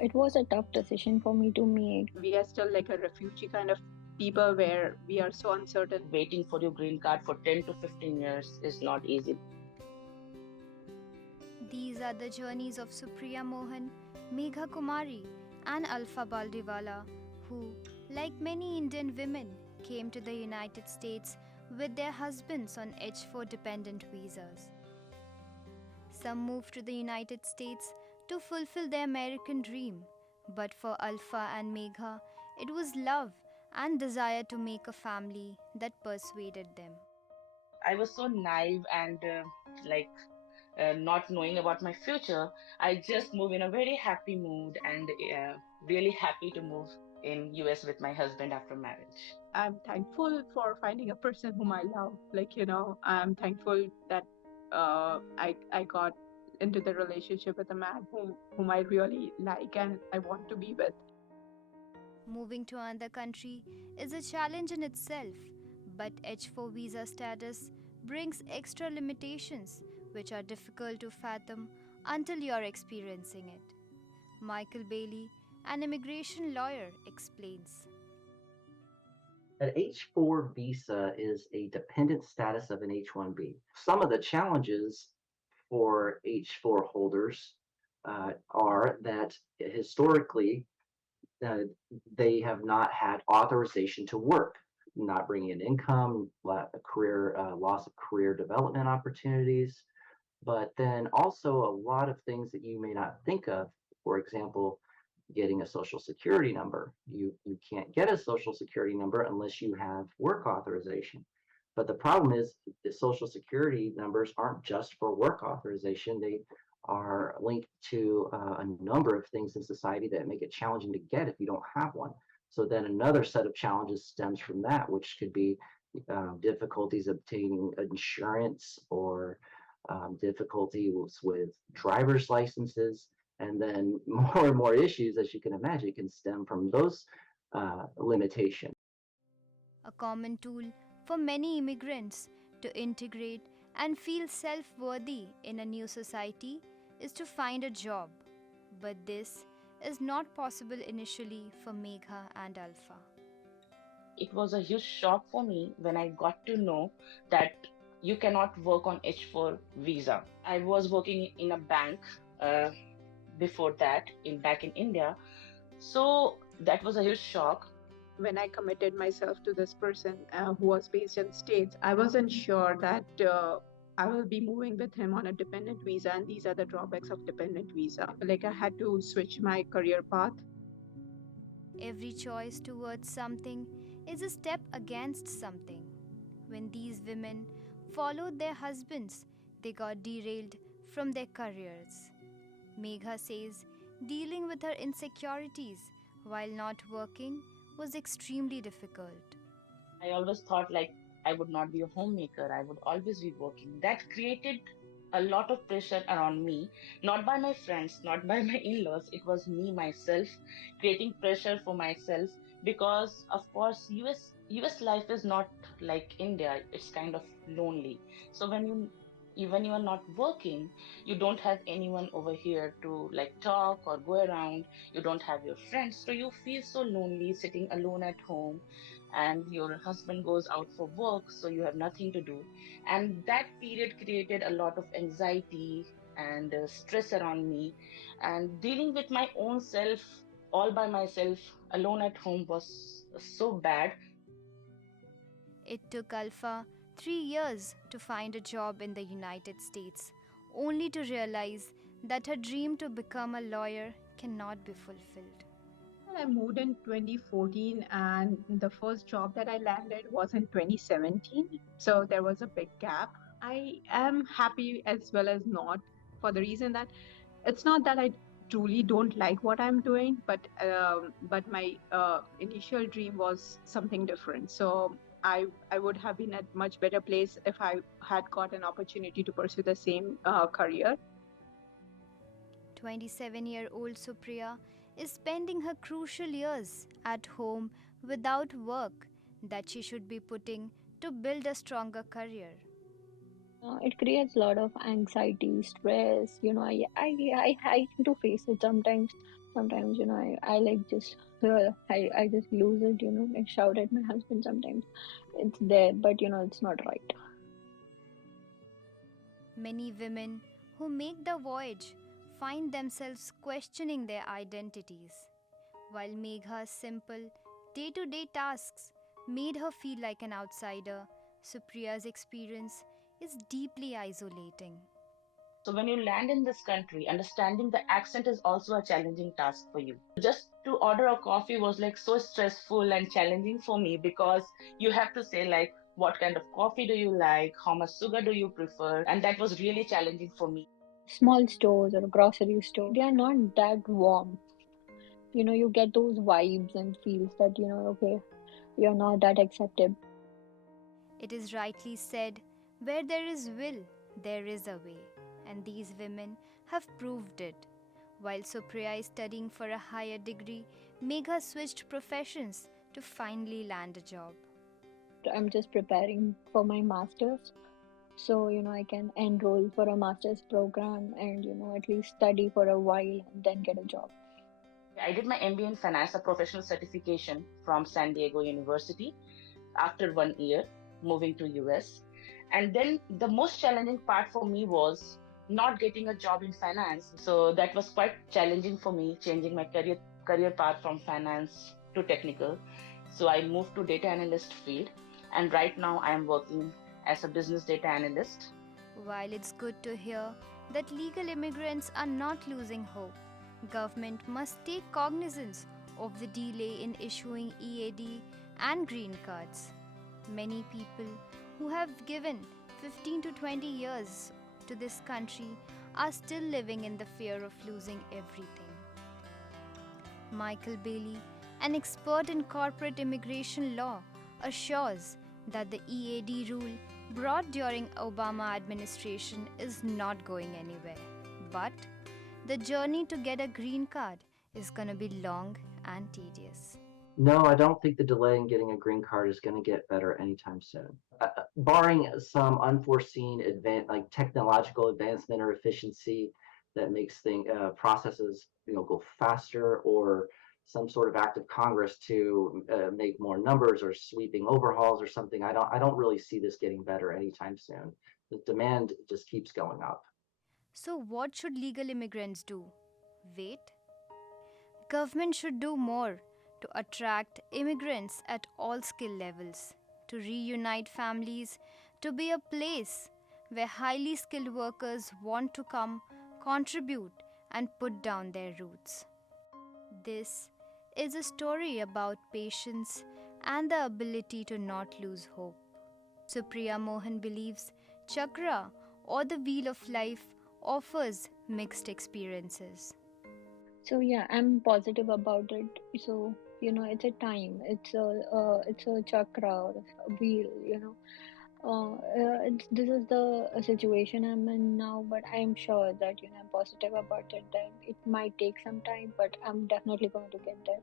It was a tough decision for me to make. We are still like a refugee kind of people where we are so uncertain. Waiting for your green card for 10 to 15 years is not easy. These are the journeys of Supriya Mohan, Megha Kumari, and Alfa Baldiwala, who, like many Indian women, came to the United States with their husbands on H4 dependent visas. Some moved to the United States to fulfill their American dream, but for Alfa and Megha, it was love and desire to make a family that persuaded them. I was so naive and not knowing about my future. I just moved in a very happy mood and really happy to move in US with my husband after marriage. I'm thankful for finding a person whom I love. I'm thankful that I got into the relationship with a man whom I really like and I want to be with. Moving to another country is a challenge in itself, but H4 visa status brings extra limitations which are difficult to fathom until you're experiencing it. Michael Bailey, an immigration lawyer, explains. An H-4 visa is a dependent status of an H-1B. Some of the challenges for H-4 holders are that historically uh, they have not had authorization to work, not bringing in income, loss of career development opportunities, but then also a lot of things that you may not think of. For example, getting a social security number. You can't get a social security number unless you have work authorization. But the problem is the social security numbers aren't just for work authorization. They are linked to a number of things in society that make it challenging to get if you don't have one. So then another set of challenges stems from that, which could be difficulties obtaining insurance or difficulties with driver's licenses, and then more and more issues, as you can imagine, can stem from those limitations. A common tool for many immigrants to integrate and feel self worthy in a new society is to find a job. But this is not possible initially for Megha and Alpha. It was a huge shock for me when I got to know that you cannot work on H4 visa. I was working in a bank uh, before that in back in India, so that was a huge shock. When I committed myself to this person who was based in States, I wasn't sure that I will be moving with him on a dependent visa, and these are the drawbacks of dependent visa. Like I had to switch my career path. Every choice towards something is a step against something. When these women followed their husbands, they got derailed from their careers. Megha says dealing with her insecurities while not working was extremely difficult. I always thought like I would not be a homemaker, I would always be working. That created a lot of pressure around me, not by my friends, not by my in laws. It was me myself creating pressure for myself because, of course, US life is not like India, it's kind of lonely. So when you even you are not working, you don't have anyone over here to like talk or go around. You don't have your friends, so you feel so lonely sitting alone at home, and your husband goes out for work, so you have nothing to do. And that period created a lot of anxiety and stress around me, and dealing with my own self all by myself alone at home was so bad. It took Alpha 3 years to find a job in the United States, only to realize that her dream to become a lawyer cannot be fulfilled. I moved in 2014, and the first job that I landed was in 2017. So there was a big gap. I am happy as well as not, for the reason that it's not that I truly don't like what I'm doing, but my initial dream was something different. So I would have been at much better place if I had got an opportunity to pursue the same career. 27-year-old Supriya is spending her crucial years at home without work that she should be putting to build a stronger career. It creates a lot of anxiety, stress. I tend to face it sometimes. Sometimes, I like just I just lose it, I shout at my husband sometimes. It's there, but it's not right. Many women who make the voyage find themselves questioning their identities, while Megha's simple, day to day tasks made her feel like an outsider. Supriya's experience is deeply isolating. So when you land in this country, understanding the accent is also a challenging task for you. Just to order a coffee was like so stressful and challenging for me because you have to say like what kind of coffee do you like, how much sugar do you prefer, and that was really challenging for me. Small stores or grocery store, they are not that warm. You get those vibes and feels that, okay, you're not that accepted. It is rightly said, where there is will, there is a way, and these women have proved it. While Supriya is studying for a higher degree, Megha switched professions to finally land a job. I'm just preparing for my master's. So, I can enroll for a master's program and, at least study for a while and then get a job. I did my MBA in finance, a professional certification from San Diego University after 1 year moving to US. And then the most challenging part for me was not getting a job in finance. So that was quite challenging for me, changing my career path from finance to technical. So I moved to data analyst field, and right now I am working as a business data analyst. While it's good to hear that legal immigrants are not losing hope, government must take cognizance of the delay in issuing EAD and green cards. Many people who have given 15 to 20 years to this country are still living in the fear of losing everything. Michael Bailey, an expert in corporate immigration law, assures that the EAD rule brought during Obama administration is not going anywhere. But the journey to get a green card is going to be long and tedious. No, I don't think the delay in getting a green card is going to get better anytime soon. Barring some unforeseen like technological advancement or efficiency that makes processes go faster, or some sort of act of Congress to make more numbers or sweeping overhauls or something. I don't really see this getting better anytime soon. The demand just keeps going up. So, what should legal immigrants do? Wait? Government should do more to attract immigrants at all skill levels, to reunite families, to be a place where highly skilled workers want to come, contribute, and put down their roots. This is a story about patience and the ability to not lose hope. Supriya Mohan believes Chakra, or the Wheel of Life, offers mixed experiences. So yeah, I'm positive about it. So, it's a time, it's a chakra or a wheel, this is the situation I'm in now, but I'm sure that, I'm positive about it, that it might take some time, but I'm definitely going to get there.